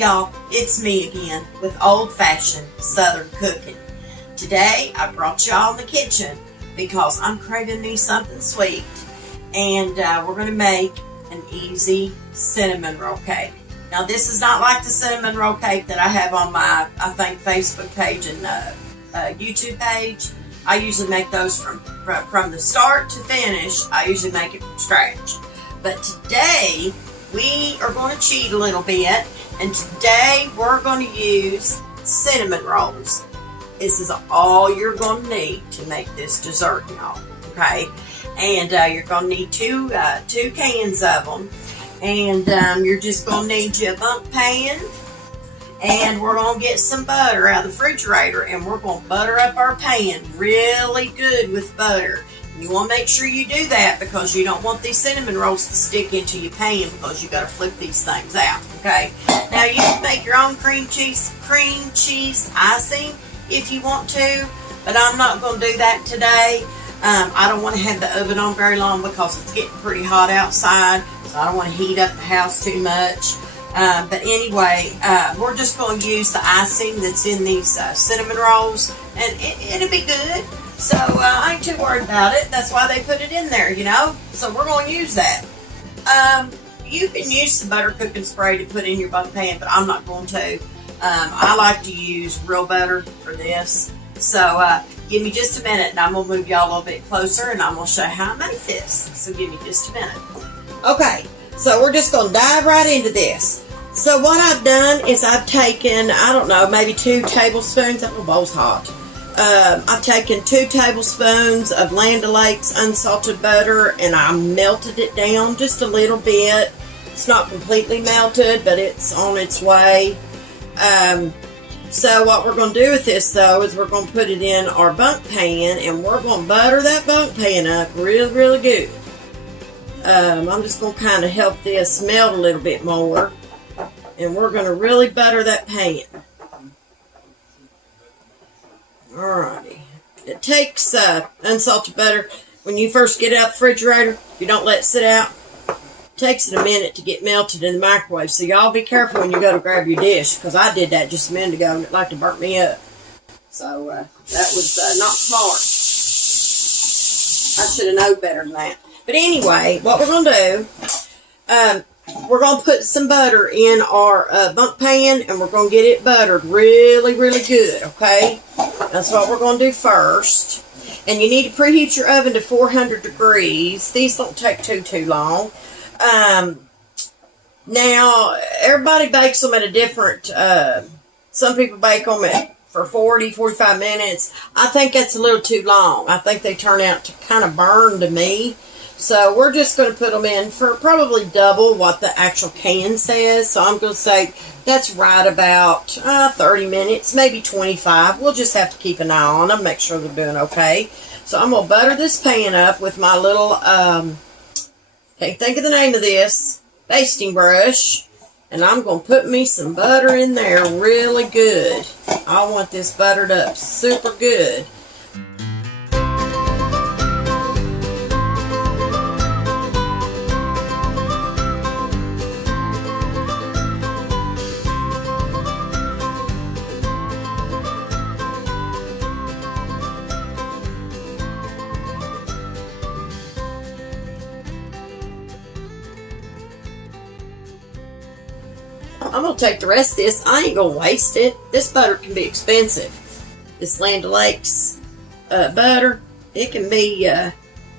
y'all, it's me again with old-fashioned Southern cooking. Today I brought y'all in the kitchen because I'm craving me something sweet, and we're going to make an easy cinnamon roll cake. Now this is not like the cinnamon roll cake that I have on my, I think, Facebook page and YouTube page. I usually make those from the start to finish. I usually make it from scratch. But today we are going to cheat a little bit, and today we're going to use cinnamon rolls. This is all you're going to need to make this dessert, y'all. Okay, and you're going to need two cans of them, and you're just going to need your BUNDT pan, and we're going to get some butter out of the refrigerator, and we're going to butter up our pan really good with butter. You want to make sure you do that because you don't want these cinnamon rolls to stick into your pan because you got to flip these things out. Okay. Now you can make your own cream cheese icing if you want to, but I'm not going to do that today. I don't want to have the oven on very long because it's getting pretty hot outside, so I don't want to heat up the house too much. But anyway, we're just going to use the icing that's in these cinnamon rolls, and it'll be good. So I ain't too worried about it. That's why they put it in there, you know. So we're going to use that. You can use some butter cooking spray to put in your BUNDT pan, but I'm not going to. I like to use real butter for this. So give me just a minute, and I'm going to move y'all a little bit closer, and I'm going to show you how I make this. So give me just a minute. Okay, so we're just going to dive right into this. So what I've done is I've taken, I don't know, maybe 2 tablespoons. That little bowl's hot. I've taken 2 tablespoons of Land O'Lakes unsalted butter, and I melted it down just a little bit. It's not completely melted, but it's on its way. So what we're going to do with this, though, is we're going to put it in our BUNDT pan, and we're going to butter that BUNDT pan up really, really good. I'm just going to kind of help this melt a little bit more, and we're going to really butter that pan. Alrighty. It takes unsalted butter, when you first get it out of the refrigerator, if you don't let it sit out, it takes it a minute to get melted in the microwave. So y'all be careful when you go to grab your dish, because I did that just a minute ago and it like to burn me up. So that was not smart. I should have known better than that. But anyway, what we're going to do, we're going to put some butter in our BUNDT pan, and we're going to get it buttered really, really good, okay? That's what we're going to do first. And you need to preheat your oven to 400 degrees. These don't take too long. Now, everybody bakes them at a different, some people bake them for 40, 45 minutes. I think that's a little too long. I think they turn out to kind of burn to me. So we're just going to put them in for probably double what the actual can says. So I'm going to say that's right about 30 minutes, maybe 25. We'll just have to keep an eye on them, make sure they're doing okay. So I'm going to butter this pan up with my little, can't think of the name of this, basting brush. And I'm going to put me some butter in there really good. I want this buttered up super good. I'm going to take the rest of this. I ain't going to waste it. This butter can be expensive. This Land O'Lakes butter, it can be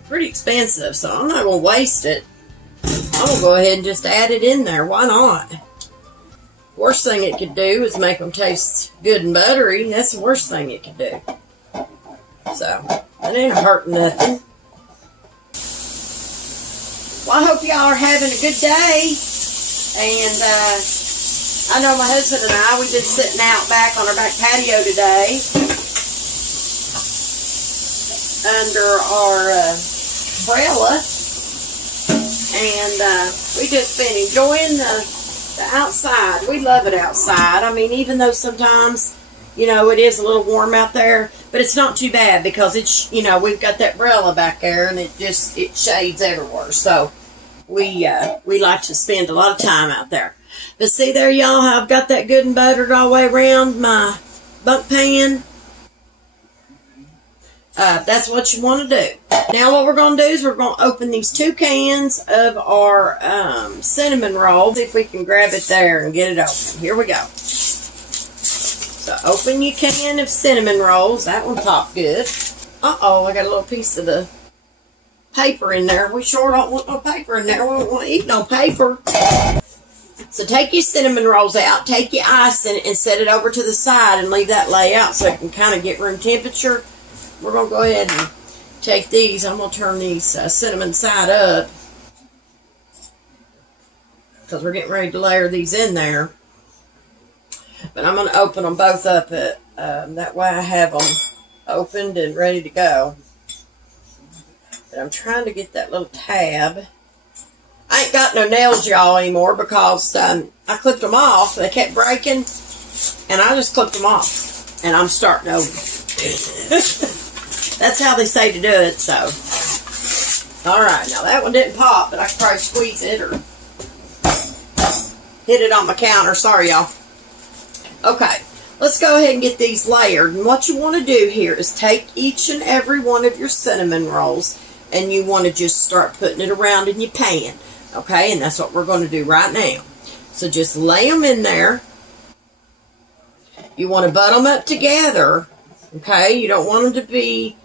pretty expensive, so I'm not going to waste it. I'm going to go ahead and just add it in there. Why not? Worst thing it could do is make them taste good and buttery. That's the worst thing it could do. So, it ain't hurting nothing. Well, I hope y'all are having a good day. And, I know my husband and I, we've been sitting out back on our back patio today under our umbrella, and we just been enjoying the outside. We love it outside. I mean, even though sometimes, you know, it is a little warm out there, but it's not too bad because it's, you know, we've got that umbrella back there, and it shades everywhere. So we like to spend a lot of time out there. But see there, y'all, how I've got that good and buttered all the way around my bunk pan? That's what you want to do. Now what we're going to do is we're going to open these 2 cans of our cinnamon roll. See if we can grab it there and get it open. Here we go. So open your can of cinnamon rolls. That one popped good. Uh-oh, I got a little piece of the paper in there. We sure don't want no paper in there. We don't want to eat no paper. So take your cinnamon rolls out, take your icing and set it over to the side and leave that lay out so it can kind of get room temperature. We're going to go ahead and take these. I'm going to turn these cinnamon side up because we're getting ready to layer these in there. But I'm going to open them both up. That way I have them opened and ready to go. But I'm trying to get that little tab. I ain't got no nails, y'all, anymore because I clipped them off. They kept breaking, and I just clipped them off. And I'm starting over. That's how they say to do it, so. Alright, now that one didn't pop, but I could probably squeeze it or hit it on my counter. Sorry, y'all. Okay, let's go ahead and get these layered. And what you want to do here is take each and every one of your cinnamon rolls and you want to just start putting it around in your pan. Okay, and that's what we're going to do right now. So just lay them in there. You want to butt them up together. Okay, you don't want them to be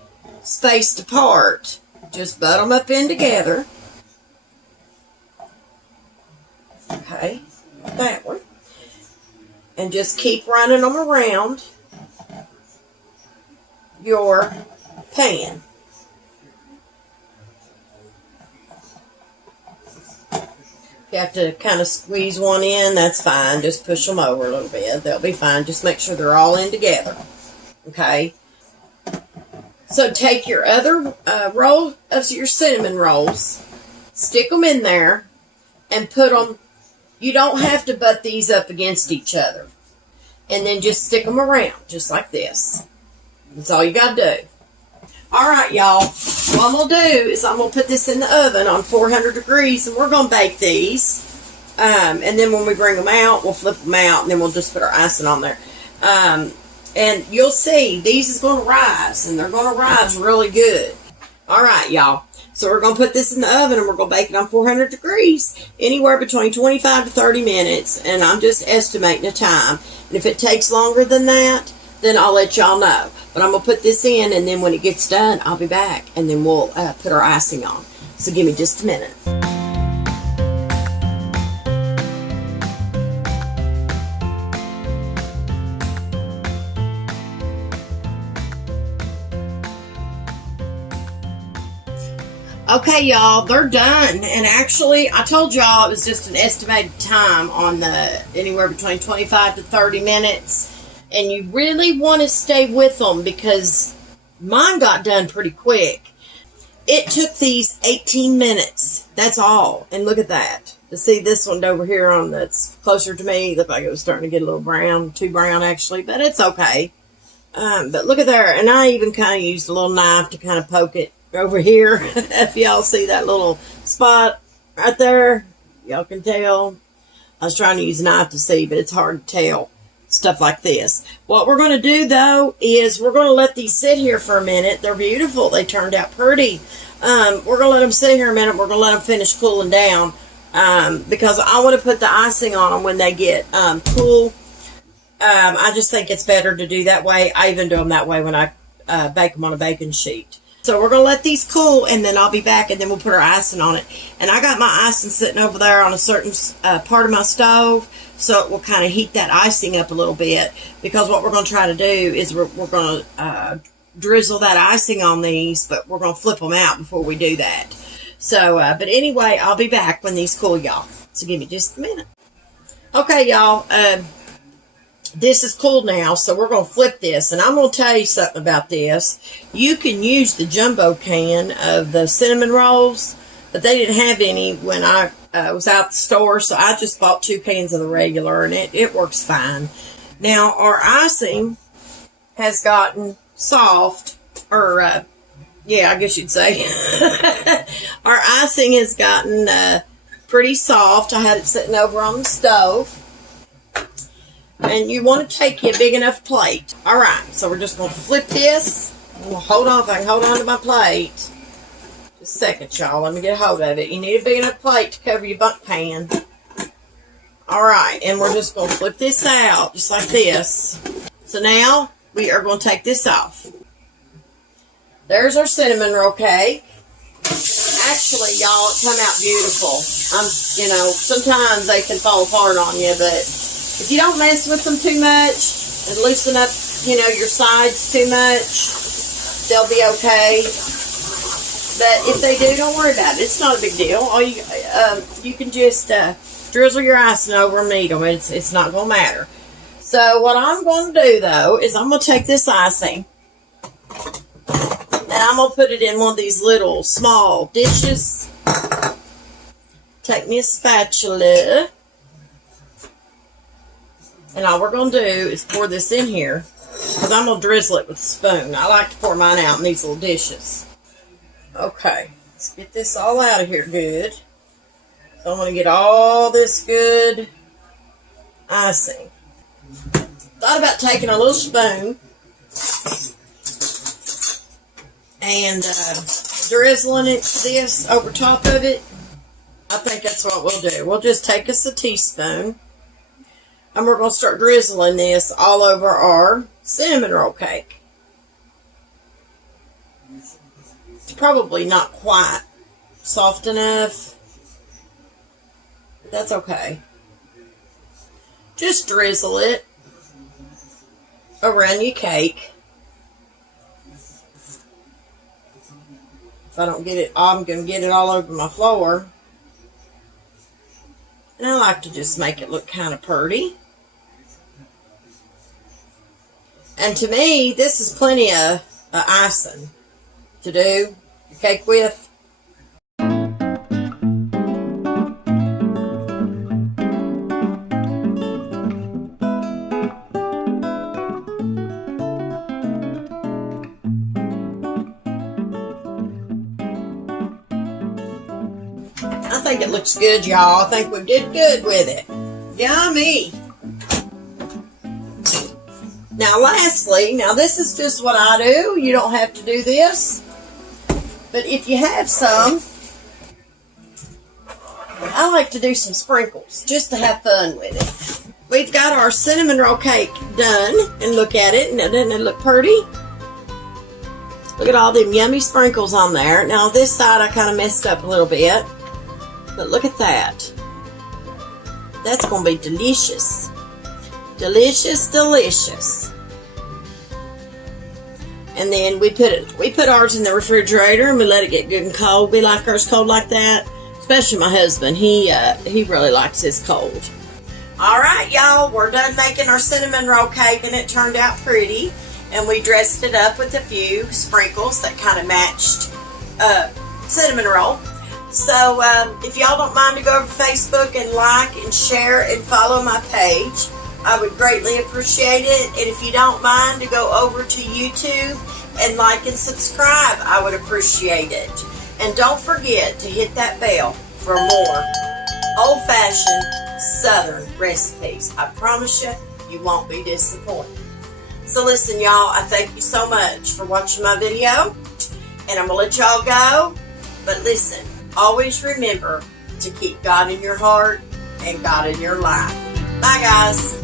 spaced apart. Just butt them up in together. Okay, that one. And just keep running them around your pan. If you have to kind of squeeze one in, that's fine. Just push them over a little bit. They'll be fine. Just make sure they're all in together. Okay? So take your other roll of your cinnamon rolls, stick them in there, and put them. You don't have to butt these up against each other. And then just stick them around, just like this. That's all you got to do. Alright, y'all. What I'm going to do is I'm going to put this in the oven on 400 degrees, and we're going to bake these. And then when we bring them out, we'll flip them out, and then we'll just put our icing on there. And you'll see, these is going to rise, and they're going to rise really good. Alright, y'all. So we're going to put this in the oven, and we're going to bake it on 400 degrees, anywhere between 25 to 30 minutes, and I'm just estimating a time. And if it takes longer than that, then I'll let y'all know. But I'm going to put this in, and then when it gets done, I'll be back, and then we'll put our icing on. So give me just a minute. Okay, y'all, they're done. And actually, I told y'all it was just an estimated time on the anywhere between 25 to 30 minutes. And you really want to stay with them because mine got done pretty quick. It took these 18 minutes. That's all. And look at that. To see this one over here on that's closer to me, looked like it was starting to get a little brown. Too brown, actually, but it's okay. But look at there. And I even kind of used a little knife to kind of poke it over here. If y'all see that little spot right there, y'all can tell. I was trying to use a knife to see, but it's hard to tell stuff like this. What we're going to do though is we're going to let these sit here for a minute. They're beautiful. They turned out pretty. We're going to let them sit here a minute. We're going to let them finish cooling down because I want to put the icing on them when they get cool. I just think it's better to do that way. I even do them that way when I bake them on a baking sheet. So we're going to let these cool, and then I'll be back, and then we'll put our icing on it. And I got my icing sitting over there on a certain part of my stove, so it will kind of heat that icing up a little bit. Because what we're going to try to do is we're going to drizzle that icing on these, but we're going to flip them out before we do that. So, but anyway, I'll be back when these cool, y'all. So give me just a minute. Okay, y'all. This is cool now, so we're going to flip this. And I'm going to tell you something about this. You can use the jumbo can of the cinnamon rolls, but they didn't have any when I was out the store, so I just bought 2 cans of the regular, and it works fine. Now, our icing has gotten soft, or, yeah, I guess you'd say. Our icing has gotten pretty soft. I had it sitting over on the stove. And you want to take you a big enough plate. Alright, so we're just going to flip this. Hold on, if I can hold on to my plate. Just a second, y'all. Let me get a hold of it. You need a big enough plate to cover your bundt pan. Alright, and we're just going to flip this out, just like this. So now, we are going to take this off. There's our cinnamon roll cake. Actually, y'all, it come out beautiful. You know, sometimes they can fall apart on you, but if you don't mess with them too much and loosen up, you know, your sides too much, they'll be okay. But if they do, don't worry about it. It's not a big deal. All you can just drizzle your icing over them and eat them. It's not going to matter. So what I'm going to do, though, is I'm going to take this icing and I'm going to put it in one of these little small dishes. Take me a spatula. And all we're going to do is pour this in here, because I'm going to drizzle it with a spoon. I like to pour mine out in these little dishes. Okay, let's get this all out of here good. So I'm going to get all this good icing. Thought about taking a little spoon and drizzling this over top of it. I think that's what we'll do. We'll just take us a teaspoon. And we're going to start drizzling this all over our cinnamon roll cake. It's probably not quite soft enough, but that's okay. Just drizzle it around your cake. If I don't get it, I'm going to get it all over my floor. And I like to just make it look kind of pretty. And to me, this is plenty of icing to do your cake with. I think it looks good, y'all. I think we did good with it. Yummy. Now lastly, now this is just what I do. You don't have to do this. But if you have some, I like to do some sprinkles just to have fun with it. We've got our cinnamon roll cake done. And look at it. Now doesn't it look pretty? Look at all them yummy sprinkles on there. Now this side I kind of messed up a little bit. But look at that. That's going to be delicious. Delicious, delicious. And then we put ours in the refrigerator and we let it get good and cold. We like ours cold like that. Especially my husband. He really likes his cold. Alright, y'all. We're done making our cinnamon roll cake and it turned out pretty. And we dressed it up with a few sprinkles that kind of matched cinnamon roll. So if y'all don't mind to go over to Facebook and like and share and follow my page, I would greatly appreciate it. And if you don't mind to go over to YouTube and like and subscribe, I would appreciate it. And don't forget to hit that bell for more old-fashioned Southern recipes. I promise you, you won't be disappointed. So listen, y'all, I thank you so much for watching my video. And I'm going to let y'all go. But listen, always remember to keep God in your heart and God in your life. Bye, guys.